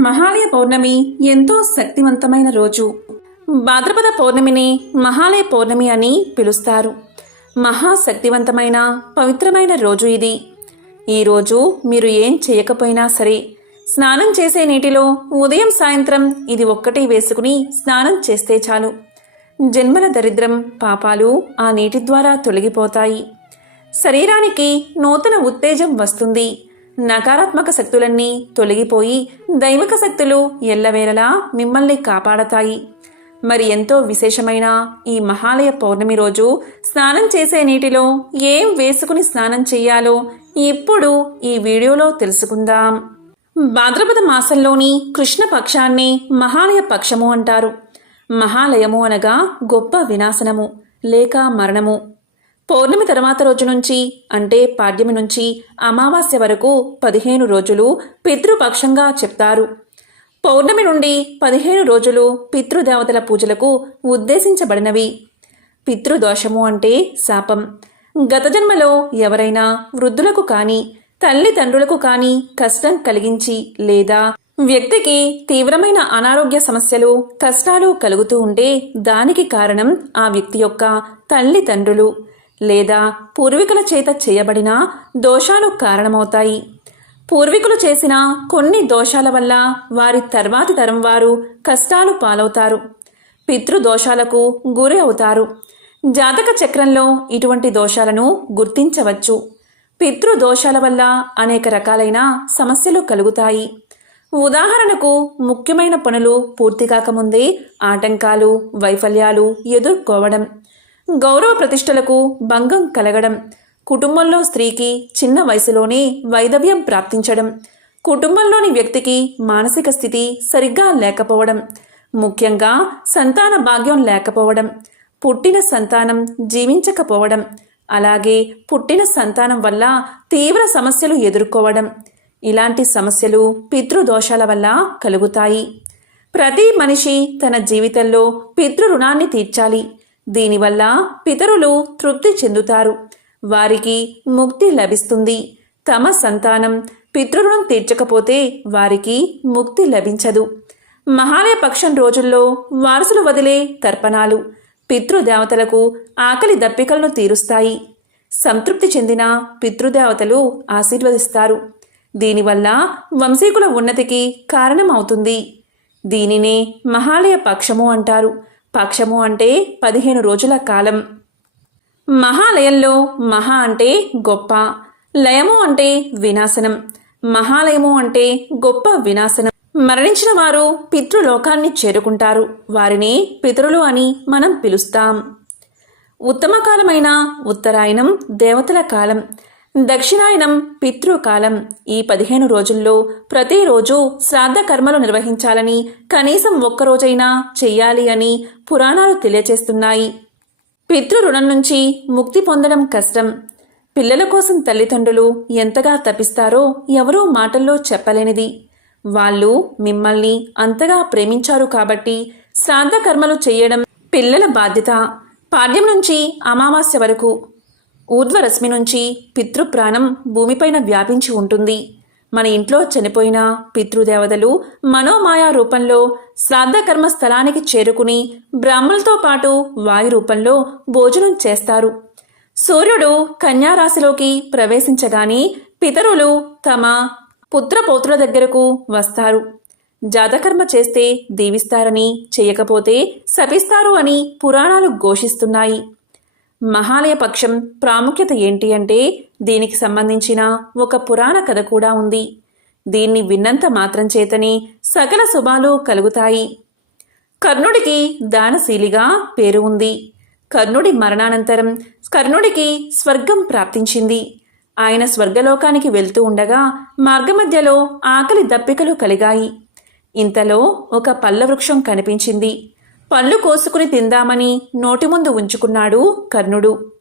మహాలయ పౌర్ణమి ఎంతో శక్తివంతమైన రోజు. భాద్రపద పౌర్ణమిని మహాలయ పౌర్ణమి అని పిలుస్తారు. మహాశక్తివంతమైన పవిత్రమైన రోజు ఇది. ఈరోజు మీరు ఏం చేయకపోయినా సరే స్నానం చేసే నీటిలో ఉదయం సాయంత్రం ఇది ఒక్కటి వేసుకుని స్నానం చేస్తే చాలు. జన్మల దరిద్రం పాపాలు ఆ నీటి ద్వారా తొలగిపోతాయి. శరీరానికి నూతన ఉత్తేజం వస్తుంది. నకారాత్మక శక్తులన్నీ తొలగిపోయి దైవక శక్తులు ఎల్లవేళలా మిమ్మల్ని కాపాడతాయి. మరి ఎంతో విశేషమైన ఈ మహాలయ పౌర్ణమి రోజు స్నానం చేసే నీటిలో ఏం వేసుకుని స్నానం చేయాలో ఇప్పుడు ఈ వీడియోలో తెలుసుకుందాం. భాద్రపద మాసంలోని కృష్ణ పక్షాన్ని మహాలయ పక్షము అంటారు. మహాలయము అనగా గొప్ప వినాశనము లేక మరణము. పౌర్ణమి తర్వాత రోజు నుంచి అంటే పాడ్యమి నుంచి అమావాస్య వరకు పదిహేను రోజులు పితృపక్షంగా చెప్తారు. పౌర్ణమి నుండి పదిహేను రోజులు పితృదేవతల పూజలకు ఉద్దేశించబడినవి. పితృదోషము అంటే శాపం. గత జన్మలో ఎవరైనా వృద్ధులకు కానీ తల్లిదండ్రులకు కానీ కష్టం కలిగించి లేదా వ్యక్తికి తీవ్రమైన అనారోగ్య సమస్యలు కష్టాలు కలుగుతూ ఉంటే దానికి కారణం ఆ వ్యక్తి యొక్క తల్లిదండ్రులు. లేదా పూర్వీకుల చేత చేయబడిన దోషాలు కారణమవుతాయి. పూర్వీకులు చేసిన కొన్ని దోషాల వల్ల వారి తర్వాతి తరం వారు కష్టాలు పాలవుతారు. పితృదోషాలకు గురి అవుతారు. జాతక చక్రంలో ఇటువంటి దోషాలను గుర్తించవచ్చు. పితృదోషాల వల్ల అనేక రకాలైన సమస్యలు కలుగుతాయి. ఉదాహరణకు ముఖ్యమైన పనులు పూర్తి కాకముందే ఆటంకాలు వైఫల్యాలు ఎదుర్కోవడం. గౌరవ ప్రతిష్టలకు భంగం కలగడం కుటుంబంలో స్త్రీకి చిన్న వయసులోనే వైదవ్యం ప్రాప్తించడం కుటుంబంలోని వ్యక్తికి మానసిక స్థితి సరిగ్గా లేకపోవడం ముఖ్యంగా సంతాన భాగ్యం లేకపోవడం పుట్టిన సంతానం జీవించకపోవడం అలాగే పుట్టిన సంతానం వల్ల తీవ్ర సమస్యలు ఎదుర్కోవడం ఇలాంటి సమస్యలు పితృదోషాల వల్ల కలుగుతాయి. ప్రతి మనిషి తన జీవితంలో పితృ రుణాన్ని తీర్చాలి. దీనివల్ల పితరులు తృప్తి చెందుతారు. వారికి ముక్తి లభిస్తుంది. తమ సంతానం పితృరుణం తీర్చకపోతే వారికి ముక్తి లభించదు. మహాలయ పక్షం రోజుల్లో వారసులు వదిలే తర్పణాలు పితృదేవతలకు ఆకలి దప్పికలను తీరుస్తాయి. సంతృప్తి చెందిన పితృదేవతలు ఆశీర్వదిస్తారు. దీనివల్ల వంశీకుల ఉన్నతికి కారణమవుతుంది. దీనినే మహాలయ పక్షము అంటారు. పక్షము అంటే పదిహేను రోజుల కాలం. మహాలయంలో మహా అంటే గొప్ప లయము అంటే వినాశనం మహాలయము అంటే గొప్ప వినాశనం. మరణించిన వారు పితృలోకాన్ని చేరుకుంటారు. వారిని పితరులు అని మనం పిలుస్తాం. ఉత్తమ కాలమైన ఉత్తరాయణం దేవతల కాలం. దక్షిణాయనం పితృకాలం. ఈ పదిహేను రోజుల్లో ప్రతిరోజు శ్రాద్ధ కర్మలు నిర్వహించాలని కనీసం ఒక్కరోజైనా చెయ్యాలి అని పురాణాలు తెలియచేస్తున్నాయి. పితృ రుణం నుంచి ముక్తి పొందడం కష్టం. పిల్లల కోసం తల్లిదండ్రులు ఎంతగా తపిస్తారో ఎవరూ మాటల్లో చెప్పలేనిది. వాళ్ళు మిమ్మల్ని అంతగా ప్రేమించారు కాబట్టి శ్రాద్ధ కర్మలు చేయడం పిల్లల బాధ్యత. పాడ్యం నుంచి అమావాస్య వరకు ఊర్ధ్వరశ్మి నుంచి పితృప్రాణం భూమిపైన వ్యాపించి ఉంటుంది. మన ఇంట్లో చనిపోయిన పితృదేవతలు మనోమాయా రూపంలో శ్రాద్ధకర్మ స్థలానికి చేరుకుని బ్రాహ్మణులతో పాటు వాయు రూపంలో భోజనం చేస్తారు. సూర్యుడు కన్యారాశిలోకి ప్రవేశించగానే పితరులు తమ పుత్రపౌత్రుల దగ్గరకు వస్తారు. జాతకర్మ చేస్తే దీవిస్తారని చేయకపోతే శపిస్తారు అని పురాణాలు ఘోషిస్తున్నాయి. మహాలయ పక్షం ప్రాముఖ్యత ఏంటి అంటే దీనికి సంబంధించిన ఒక పురాణ కథ కూడా ఉంది. దీన్ని విన్నంత మాత్రం చేతని సకల శుభాలు కలుగుతాయి. కర్ణుడికి దానశీలిగా పేరు ఉంది. కర్ణుడి మరణానంతరం కర్ణుడికి స్వర్గం ప్రాప్తించింది. ఆయన స్వర్గలోకానికి వెళ్తూ ఉండగా మార్గమధ్యలో ఆకలి దప్పికలు కలిగాయి. ఇంతలో ఒక పల్లవృక్షం కనిపించింది. పళ్ళు కోసుకుని తిందామని నోటి ముందు ఉంచుకున్నాడు కర్ణుడు.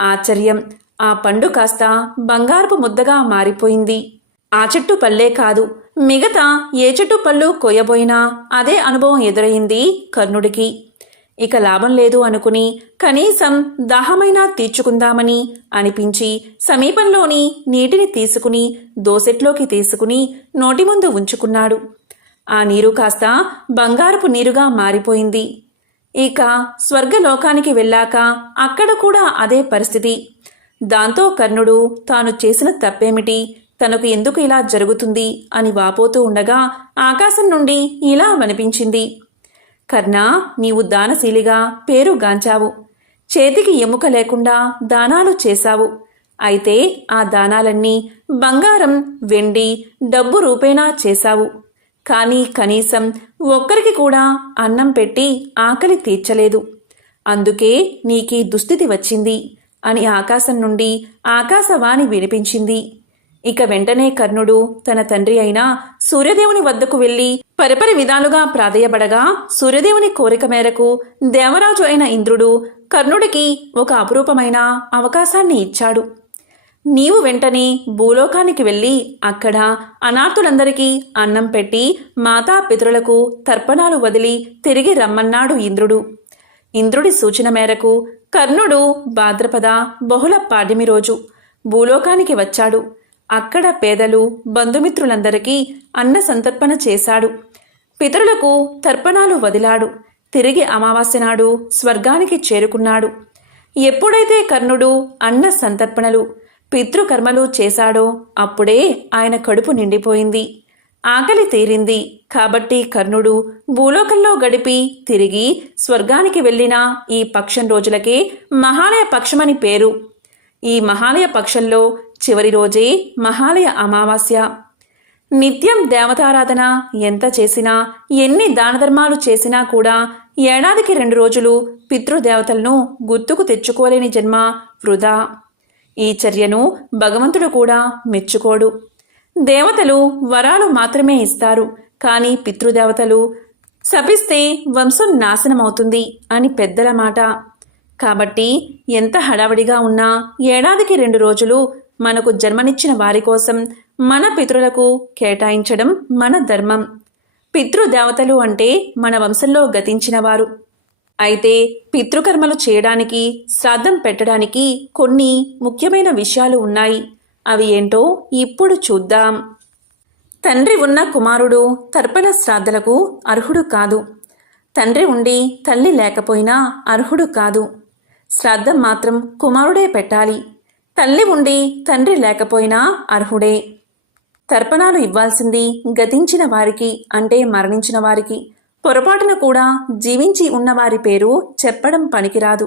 ఆశ్చర్యం. ఆ పండు కాస్త బంగారపు ముద్దగా మారిపోయింది. ఆ చెట్టు పల్లే కాదు. మిగతా ఏ చెట్టు పళ్ళు కొయ్యబోయినా అదే అనుభవం ఎదురయింది కర్ణుడికి. ఇక లాభం లేదు అనుకుని కనీసం దాహమైనా తీర్చుకుందామని అనిపించి సమీపంలోని నీటిని తీసుకుని దోసెట్లోకి తీసుకుని నోటి ముందు ఉంచుకున్నాడు. ఆ నీరు కాస్త బంగారపు నీరుగా మారిపోయింది. ఇక స్వర్గలోకానికి వెళ్ళాక అక్కడ కూడా అదే పరిస్థితి. దాంతో కర్ణుడు తాను చేసిన తప్పేమిటి? తనకు ఎందుకు ఇలా జరుగుతుంది? అని వాపోతూ ఉండగా ఆకాశం నుండి ఇలా వినిపించింది. కర్ణ నీవు దానశీలిగా పేరు గాంచావు. చేతికి ఎముక లేకుండా దానాలు చేశావు. అయితే ఆ దానాలన్నీ బంగారం వెండి డబ్బు రూపేణా చేశావు. కానీ కనీసం ఒక్కరికి కూడా అన్నం పెట్టి ఆకలి తీర్చలేదు. అందుకే నీకీ దుస్థితి వచ్చింది అని ఆకాశం నుండి ఆకాశవాణి వినిపించింది. ఇక వెంటనే కర్ణుడు తన తండ్రి అయిన సూర్యదేవుని వద్దకు వెళ్ళి పరిపరి విధాలుగా ప్రాధేయపడగా సూర్యదేవుని కోరిక మేరకు దేవరాజు అయిన ఇంద్రుడు కర్ణుడికి ఒక అపురూపమైన అవకాశాన్ని ఇచ్చాడు. నీవు వెంటనే భూలోకానికి వెళ్ళి అక్కడ అనాథులందరికీ అన్నం పెట్టి మాతా పితరులకు తర్పణాలు వదిలి తిరిగి రమ్మన్నాడు ఇంద్రుడు. ఇంద్రుడి సూచన మేరకు కర్ణుడు భాద్రపద బహుళ పాడ్యమి రోజు భూలోకానికి వచ్చాడు. అక్కడ పేదలు బంధుమిత్రులందరికీ అన్న సంతర్పణ చేశాడు. పితరులకు తర్పణాలు వదిలాడు. తిరిగి అమావాస్య నాడు స్వర్గానికి చేరుకున్నాడు. ఎప్పుడైతే కర్ణుడు అన్న సంతర్పణలు పితృకర్మలు చేశాడో అప్పుడే ఆయన కడుపు నిండిపోయింది. ఆకలి తీరింది. కాబట్టి కర్ణుడు భూలోకంలో గడిపి తిరిగి స్వర్గానికి వెళ్ళిన ఈ పక్షం రోజులకే మహాలయ పక్షమని పేరు. ఈ మహాలయ పక్షంలో చివరి రోజే మహాలయ అమావాస్య. నిత్యం దేవతారాధన ఎంత చేసినా ఎన్ని దానధర్మాలు చేసినా కూడా ఏడాదికి రెండు రోజులు పితృదేవతలను గుర్తుకు తెచ్చుకోలేని జన్మ వృధా. ఈ చర్యను భగవంతుడు కూడా మెచ్చుకోడు. దేవతలు వరాలు మాత్రమే ఇస్తారు. కానీ పితృదేవతలు శపిస్తే వంశం నాశనమవుతుంది అని పెద్దల మాట. కాబట్టి ఎంత హడావిడిగా ఉన్నా ఏడాదికి రెండు రోజులు మనకు జన్మనిచ్చిన వారి కోసం మన పితృలకు కేటాయించడం మన ధర్మం. పితృదేవతలు అంటే మన వంశంలో గతించిన వారు. అయితే పితృకర్మలు చేయడానికి శ్రాద్ధం పెట్టడానికి కొన్ని ముఖ్యమైన విషయాలు ఉన్నాయి. అవి ఏంటో ఇప్పుడు చూద్దాం. తండ్రి ఉన్న కుమారుడు తర్పణ శ్రాద్ధలకు అర్హుడు కాదు. తండ్రి ఉండి తల్లి లేకపోయినా అర్హుడు కాదు. శ్రాద్ధం మాత్రం కుమారుడే పెట్టాలి. తల్లి ఉండి తండ్రి లేకపోయినా అర్హుడే. తర్పణాలు ఇవ్వాల్సింది గతించిన వారికి అంటే మరణించిన వారికి. పొరపాటున కూడా జీవించి ఉన్నవారి పేరు చెప్పడం పనికిరాదు.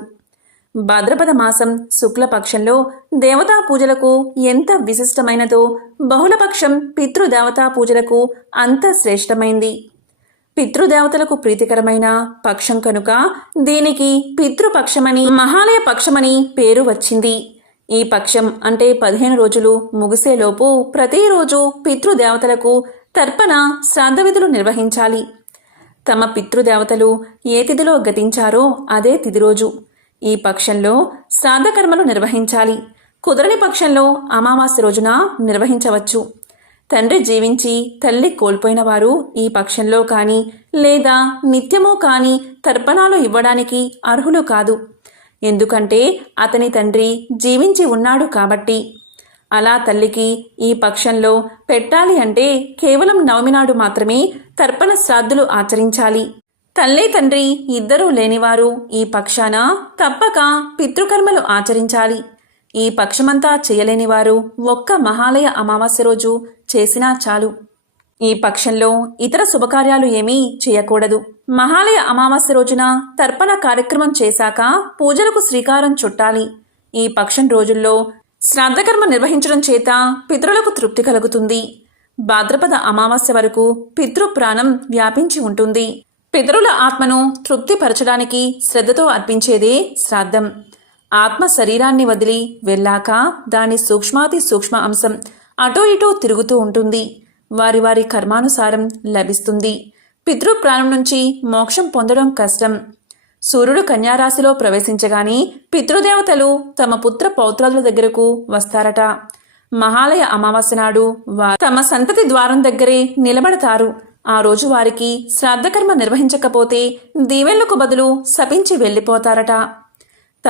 భాద్రపద మాసం శుక్లపక్షంలో దేవతా పూజలకు ఎంత విశిష్టమైనదో బహుళపక్షం పితృదేవతా పూజలకు అంత శ్రేష్టమైంది. పితృదేవతలకు ప్రీతికరమైన పక్షం కనుక దీనికి పితృపక్షమని మహాలయ పక్షమని పేరు వచ్చింది. ఈ పక్షం అంటే పదిహేను రోజులు ముగిసేలోపు ప్రతిరోజు పితృదేవతలకు తర్పణ శ్రాద్ధ విధులు నిర్వహించాలి. తమ పితృదేవతలు ఏ తిథిలో గతించారో అదే తిథి రోజు ఈ పక్షంలో శ్రాద్ధకర్మలు నిర్వహించాలి. కుదరని పక్షంలో అమావాస్య రోజున నిర్వహించవచ్చు. తండ్రి జీవించి తల్లి కోల్పోయిన వారు ఈ పక్షంలో కానీ లేదా నిత్యము కానీ తర్పణాలు ఇవ్వడానికి అర్హులు కాదు. ఎందుకంటే అతని తండ్రి జీవించి ఉన్నాడు కాబట్టి. అలా తల్లికి ఈ పక్షంలో పెట్టాలి అంటే కేవలం నవమి నాడు మాత్రమే తర్పణ శ్రాద్ధులు ఆచరించాలి. తల్లి తండ్రి ఇద్దరూ లేనివారు ఈ పక్షాన తప్పక పితృకర్మలు ఆచరించాలి. ఈ పక్షమంతా చేయలేనివారు ఒక్క మహాలయ అమావాస్య రోజు చేసినా చాలు. ఈ పక్షంలో ఇతర శుభకార్యాలు ఏమీ చేయకూడదు. మహాలయ అమావాస్య రోజున తర్పణ కార్యక్రమం చేశాక పూజలకు శ్రీకారం చుట్టాలి. ఈ పక్షం రోజుల్లో శ్రాద్ధకర్మ నిర్వహించడం చేత పితరులకు తృప్తి కలుగుతుంది. భాద్రపద అమావాస్య వరకు పితృ ప్రాణం వ్యాపించి ఉంటుంది. పితరుల ఆత్మను తృప్తిపరచడానికి శ్రద్ధతో అర్పించేదే శ్రాద్ధం. ఆత్మ శరీరాన్ని వదిలి వెళ్ళాక దాని సూక్ష్మాతి సూక్ష్మ అంశం అటో ఇటో తిరుగుతూ ఉంటుంది. వారి వారి కర్మానుసారం లభిస్తుంది. పితృప్రాణం నుంచి మోక్షం పొందడం కష్టం. సూర్యుడు కన్యారాశిలో ప్రవేశించగానే పితృదేవతలు తమ పుత్ర పౌత్రాదుల దగ్గరకు వస్తారట. మహాలయ అమావాస్య నాడు వారు తమ సంతతి ద్వారం దగ్గరే నిలబడతారు. ఆ రోజు వారికి శ్రాద్ధకర్మ నిర్వహించకపోతే దీవెళ్ళకు బదులు శపించి వెళ్ళిపోతారట.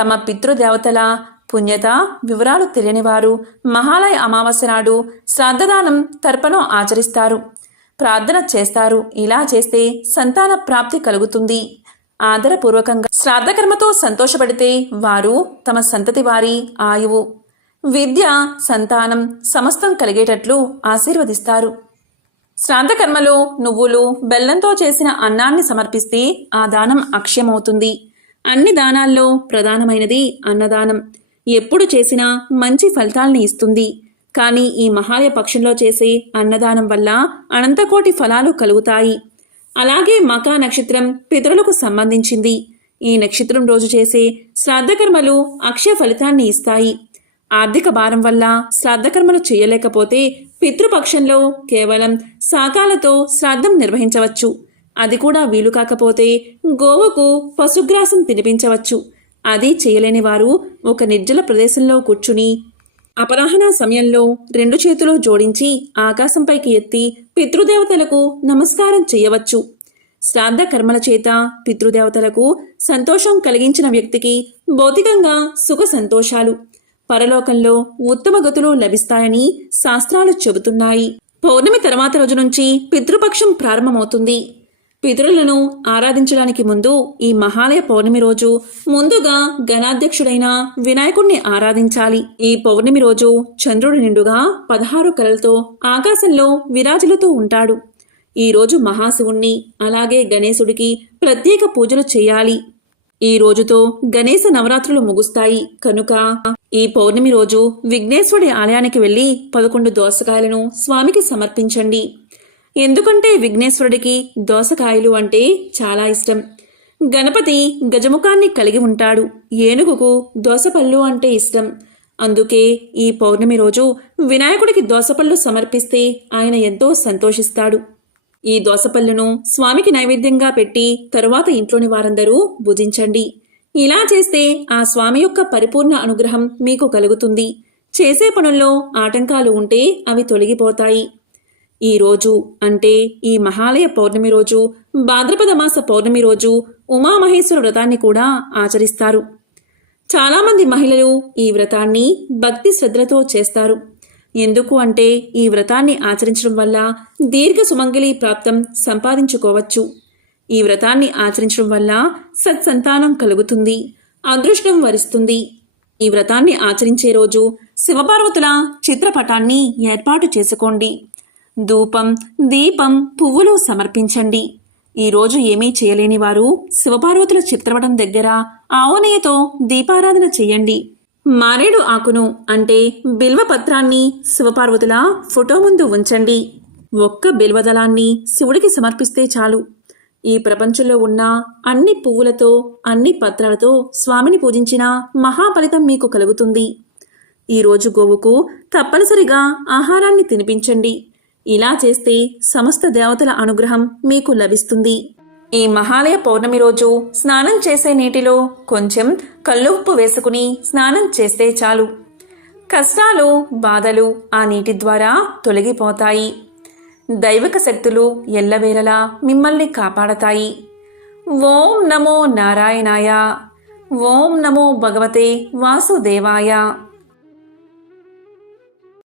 తమ పితృదేవతల పుణ్యత వివరాలు తెలియనివారు మహాలయ అమావాస్య నాడు శ్రాద్ధదానం తర్పణం ఆచరిస్తారు. ప్రార్థన చేస్తారు. ఇలా చేస్తే సంతాన ప్రాప్తి కలుగుతుంది. ఆదరపూర్వకంగా శ్రాద్ధకర్మతో సంతోషపడితే వారు తమ సంతతి వారి ఆయువు. విద్య సంతానం సమస్తం కలిగేటట్లు ఆశీర్వదిస్తారు. శ్రాద్ధకర్మలో నువ్వులు బెల్లంతో చేసిన అన్నాన్ని సమర్పిస్తే ఆ దానం అక్షయమవుతుంది. అన్ని దానాల్లో ప్రధానమైనది అన్నదానం. ఎప్పుడు చేసినా మంచి ఫలితాల్ని ఇస్తుంది. కానీ ఈ మహాయ పక్షంలో చేసే అన్నదానం వల్ల అనంతకోటి ఫలాలు కలుగుతాయి. అలాగే మకా నక్షత్రం పితరులకు సంబంధించింది. ఈ నక్షత్రం రోజు చేసే శ్రాద్ధకర్మలు అక్షయ ఫలితాన్ని ఇస్తాయి. ఆర్థిక భారం వల్ల శ్రాద్ధకర్మలు చేయలేకపోతే పితృపక్షంలో కేవలం శాకాలతో శ్రాద్ధం నిర్వహించవచ్చు. అది కూడా వీలు కాకపోతే గోవకు పశుగ్రాసం తినిపించవచ్చు. అది చేయలేని వారు ఒక నిర్జల ప్రదేశంలో కూర్చుని అపరాహ్న సమయంలో రెండు చేతులు జోడించి ఆకాశంపైకి ఎత్తి పితృదేవతలకు నమస్కారం చేయవచ్చు. శ్రాద్ధ కర్మల చేత పితృదేవతలకు సంతోషం కలిగించిన వ్యక్తికి భౌతికంగా సుఖ సంతోషాలు పరలోకంలో ఉత్తమ గతులు లభిస్తాయని శాస్త్రాలు చెబుతున్నాయి. పౌర్ణమి తర్వాత రోజు నుంచి పితృపక్షం ప్రారంభమవుతుంది. పితరులను ఆరాధించడానికి ముందు ఈ మహాలయ పౌర్ణమి రోజు ముందుగా గణాధ్యక్షుడైన వినాయకుణ్ణి ఆరాధించాలి. ఈ పౌర్ణమి రోజు చంద్రుడి నిండుగా పదహారు కలలతో ఆకాశంలో విరాజులతో ఉంటాడు. ఈ రోజు మహాశివుణ్ణి అలాగే గణేశుడికి ప్రత్యేక పూజలు చేయాలి. ఈ రోజుతో గణేశ నవరాత్రులు ముగుస్తాయి. కనుక ఈ పౌర్ణమి రోజు విఘ్నేశ్వరుడి ఆలయానికి వెళ్ళి పదకొండు దోసకాయలను స్వామికి సమర్పించండి. ఎందుకంటే విఘ్నేశ్వరుడికి దోసకాయలు అంటే చాలా ఇష్టం. గణపతి గజముఖాన్ని కలిగి ఉంటాడు. ఏనుగుకు దోసపళ్ళు అంటే ఇష్టం. అందుకే ఈ పౌర్ణమి రోజు వినాయకుడికి దోసపళ్ళు సమర్పిస్తే ఆయన ఎంతో సంతోషిస్తాడు. ఈ దోసపళ్ళను స్వామికి నైవేద్యంగా పెట్టి తరువాత ఇంట్లోని వారందరూ భుజించండి. ఇలా చేస్తే ఆ స్వామి యొక్క పరిపూర్ణ అనుగ్రహం మీకు కలుగుతుంది. చేసే పనుల్లో ఆటంకాలు ఉంటే అవి తొలగిపోతాయి. ఈ రోజు అంటే ఈ మహాలయ పౌర్ణమి రోజు భాద్రపద మాస పౌర్ణమి రోజు ఉమామహేశ్వర వ్రతాన్ని కూడా ఆచరిస్తారు. చాలామంది మహిళలు ఈ వ్రతాన్ని భక్తి శ్రద్ధలతో చేస్తారు. ఎందుకు అంటే ఈ వ్రతాన్ని ఆచరించడం వల్ల దీర్ఘ సుమంగళి ప్రాప్తం సంపాదించుకోవచ్చు. ఈ వ్రతాన్ని ఆచరించడం వల్ల సత్సంతానం కలుగుతుంది అదృష్టం వరిస్తుంది. ఈ వ్రతాన్ని ఆచరించే రోజు శివపార్వతుల చిత్రపటాన్ని ఏర్పాటు చేసుకోండి. ధూపం దీపం పువ్వులు సమర్పించండి. ఈ రోజు ఏమీ చేయలేని వారు శివపార్వతుల చిత్రపటం దగ్గర ఆవునేయతో దీపారాధన చెయ్యండి మారేడు ఆకును అంటే బిల్వ పత్రాన్ని శివపార్వతుల ఫోటో ముందు ఉంచండి. ఒక్క బిల్వదళాన్ని శివుడికి సమర్పిస్తే చాలు. ఈ ప్రపంచంలో ఉన్న అన్ని పువ్వులతో అన్ని పత్రాలతో స్వామిని పూజించిన మహాఫలితం మీకు కలుగుతుంది. ఈరోజు గోవుకు తప్పనిసరిగా ఆహారాన్ని తినిపించండి. ఇలా చేస్తే సమస్త దేవతల అనుగ్రహం మీకు లభిస్తుంది. ఈ మహాలయ పౌర్ణమి రోజు స్నానం చేసే నీటిలో కొంచెం కల్లుప్పు వేసుకుని స్నానం చేస్తే చాలు. కష్టాలు బాధలు ఆ నీటి ద్వారా తొలగిపోతాయి. దైవక శక్తులు ఎల్లవేళలా మిమ్మల్ని కాపాడతాయి. ఓం నమో నారాయణాయ. ఓం నమో భగవతే వాసుదేవాయ.